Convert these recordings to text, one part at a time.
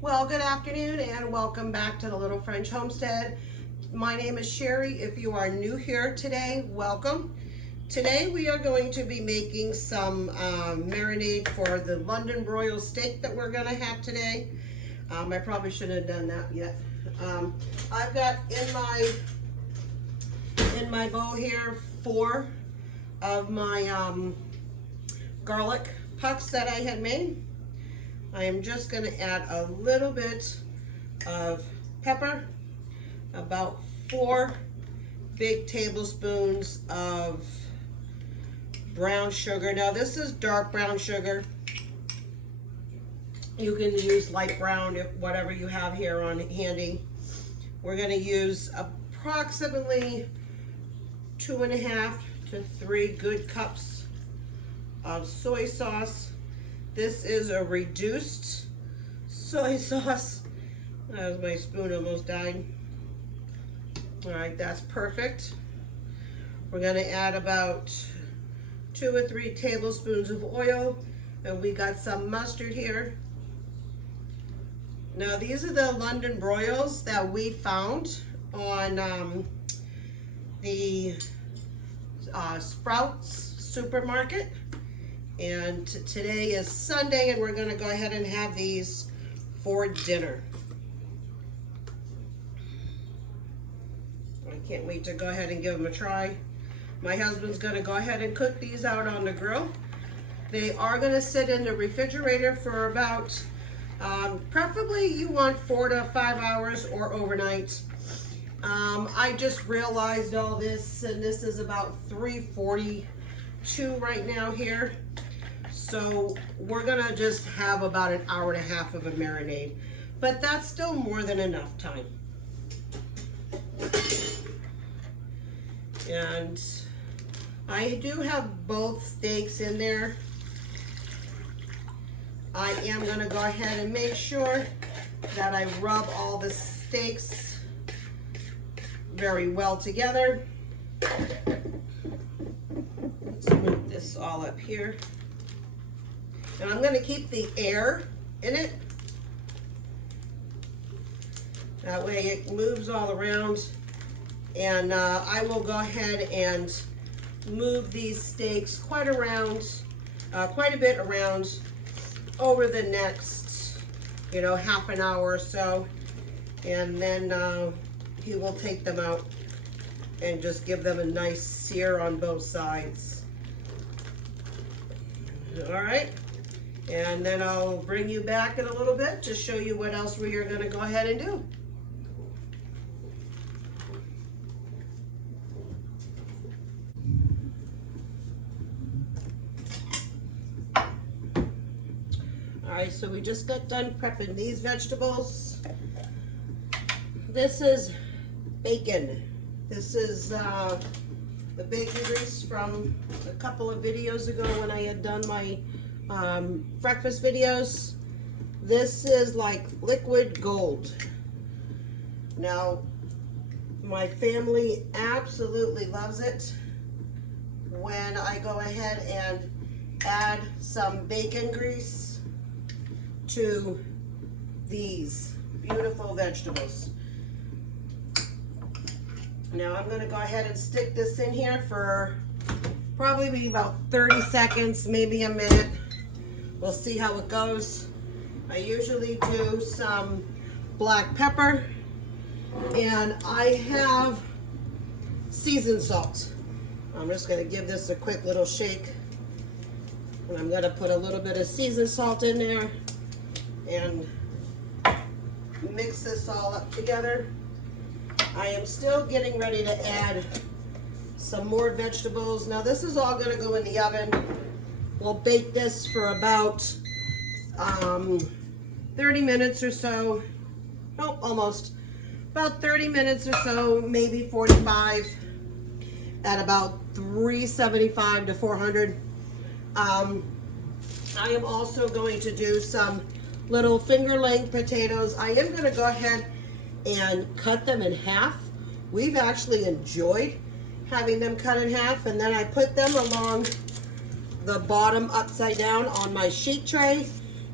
Well, good afternoon and welcome back to the Little French Homestead. My name is Sherry. If you are new here today, welcome. Today we are going to be making some marinade for the London broil steak that we're gonna have today. I probably shouldn't have done that yet. I've got in my bowl here 4 of my garlic pucks that I had made. I am just going to add a little bit of pepper, about 4 big tablespoons of brown sugar. Now this is dark brown sugar. You can use light brown, if whatever you have here on handy. We're going to use approximately 2.5 to 3 good cups of soy sauce. This is a reduced soy sauce. As my spoon almost died. All right, that's perfect. We're gonna add about 2 or 3 tablespoons of oil, and we got some mustard here. Now these are the London broils that we found on the Sprouts supermarket. And today is Sunday, and we're gonna go ahead and have these for dinner. I can't wait to go ahead and give them a try. My husband's gonna go ahead and cook these out on the grill. They are gonna sit in the refrigerator for about, preferably you want 4 to 5 hours or overnight. I just realized all this, and this is about 3:42 right now here. So we're gonna just have about 1.5 hours of a marinade, but that's still more than enough time. And I do have both steaks in there. I am gonna go ahead and make sure that I rub all the steaks very well together. Let's move this all up here. And I'm gonna keep the air in it. That way it moves all around. And I will go ahead and move these steaks quite a bit around over the next, half an hour or so. And then he will take them out and just give them a nice sear on both sides. All right. And then I'll bring you back in a little bit to show you what else we are going to go ahead and do. All right, so we just got done prepping these vegetables. This is bacon. This is the bacon grease from a couple of videos ago when I had done my breakfast videos. This is like liquid gold. Now, my family absolutely loves it when I go ahead and add some bacon grease to these beautiful vegetables. Now I'm going to go ahead and stick this in here for probably about 30 seconds, maybe a minute. We'll see how it goes. I usually do some black pepper, and I have seasoned salt. I'm just going to give this a quick little shake, and I'm going to put a little bit of seasoned salt in there and mix this all up together. I am still getting ready to add some more vegetables. Now this is all going to go in the oven. We'll bake this for about 30 minutes or so. Oh, almost. About 30 minutes or so, maybe 45 at about 375 to 400. I am also going to do some little finger length potatoes. I am going to go ahead and cut them in half. We've actually enjoyed having them cut in half, and then I put them along the bottom upside down on my sheet tray,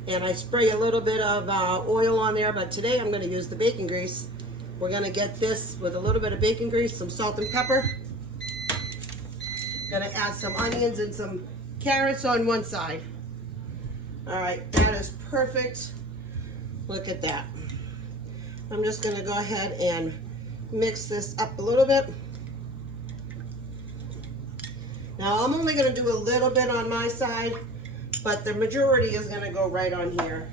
and I spray a little bit of oil on there, but today I'm going to use the bacon grease. We're going to get this with a little bit of bacon grease, some salt and pepper. Going to add some onions and some carrots on one side. All right, that is perfect. Look at that. I'm just going to go ahead and mix this up a little bit. Now I'm only going to do a little bit on my side, but the majority is going to go right on here.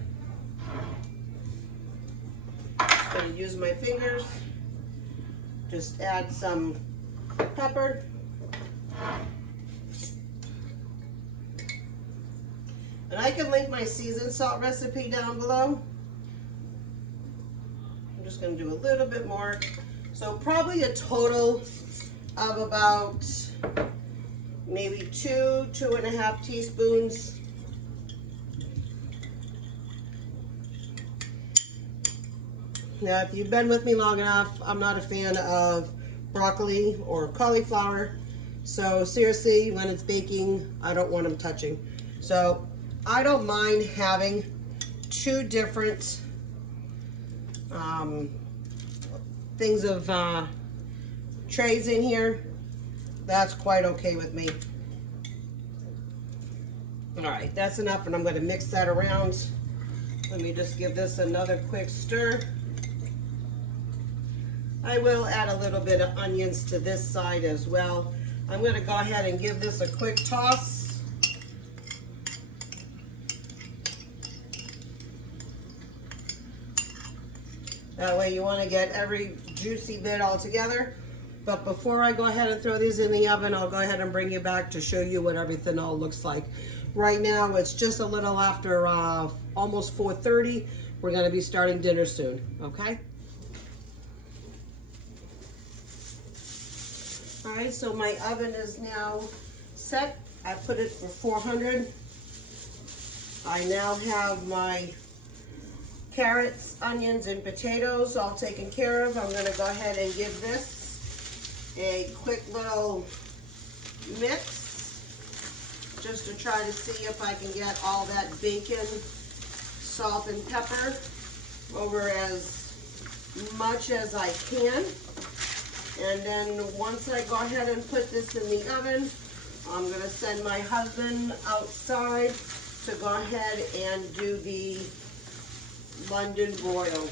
I'm going to use my fingers. Just add some pepper. And I can link my seasoned salt recipe down below. I'm just going to do a little bit more. So probably a total of about maybe 2.5 teaspoons. Now, if you've been with me long enough, I'm not a fan of broccoli or cauliflower. So seriously, when it's baking, I don't want them touching. So I don't mind having 2 different things of trays in here. That's quite okay with me. All right, that's enough, and I'm going to mix that around. Let me just give this another quick stir. I will add a little bit of onions to this side as well. I'm going to go ahead and give this a quick toss. That way you want to get every juicy bit all together. But before I go ahead and throw these in the oven, I'll go ahead and bring you back to show you what everything all looks like. Right now, it's just a little after almost 4:30. We're going to be starting dinner soon, okay? All right, so my oven is now set. I put it for 400. I now have my carrots, onions, and potatoes all taken care of. I'm going to go ahead and give this a quick little mix just to try to see if I can get all that bacon, salt, and pepper over as much as I can. And then once I go ahead and put this in the oven, I'm going to send my husband outside to go ahead and do the London broil.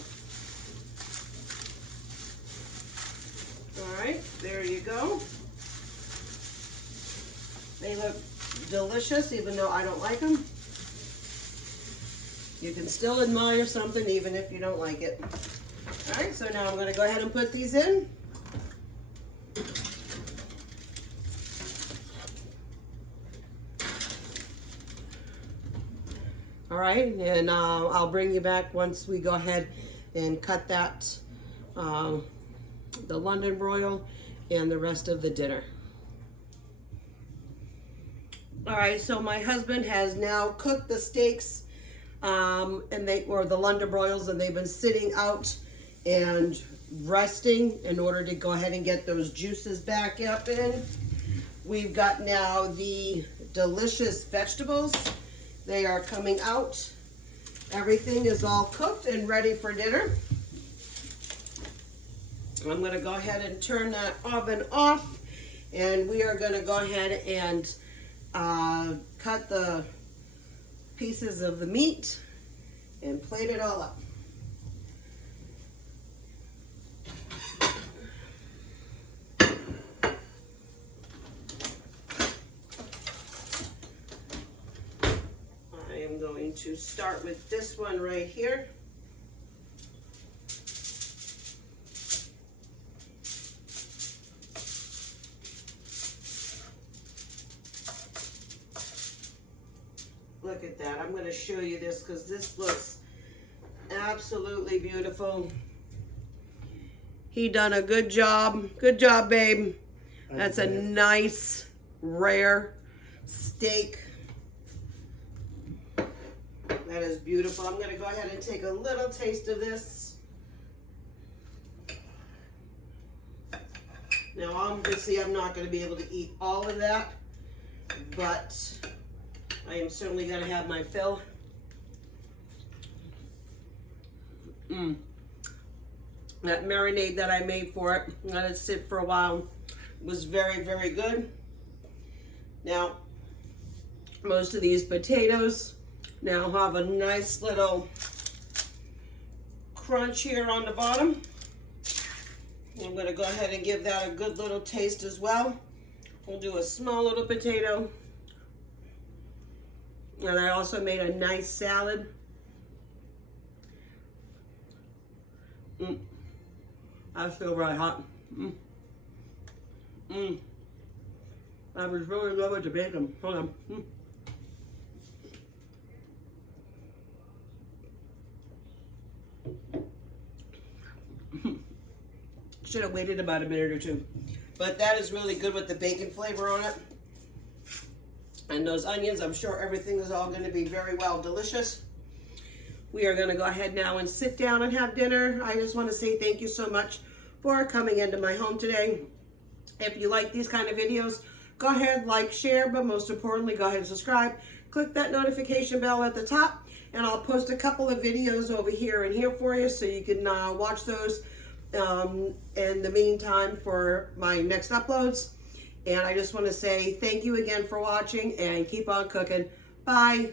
All right, there you go. They look delicious, even though I don't like them. You can still admire something even if you don't like it. All right, so now I'm going to go ahead and put these in. All right, and I'll bring you back once we go ahead and cut that, the London broil and the rest of the dinner. All right, so my husband has now cooked the steaks or the London broils, and they've been sitting out and resting in order to go ahead and get those juices back up in. We've got now the delicious vegetables. They are coming out. Everything is all cooked and ready for dinner. I'm going to go ahead and turn that oven off, and we are going to go ahead and cut the pieces of the meat and plate it all up. I am going to start with this one right here. Look at that. I'm going to show you this because this looks absolutely beautiful. He done a good job. Good job, babe. That's a nice, rare steak. That is beautiful. I'm going to go ahead and take a little taste of this. Now, obviously, I'm not going to be able to eat all of that, but I am certainly going to have my fill. That marinade that I made for it, let it sit for a while, was very, very good. Now, most of these potatoes now have a nice little crunch here on the bottom. I'm going to go ahead and give that a good little taste as well. We'll do a small little potato. And I also made a nice salad. I feel really hot. I was really loving the bacon. Hold on. Should have waited about a minute or two. But that is really good with the bacon flavor on it. And those onions, I'm sure everything is all going to be very well delicious. We are going to go ahead now and sit down and have dinner. I just want to say thank you so much for coming into my home today. If you like these kind of videos, go ahead, like, share, but most importantly, go ahead and subscribe. Click that notification bell at the top, and I'll post a couple of videos over here and here for you so you can watch those in the meantime for my next uploads. And I just want to say thank you again for watching, and keep on cooking. Bye.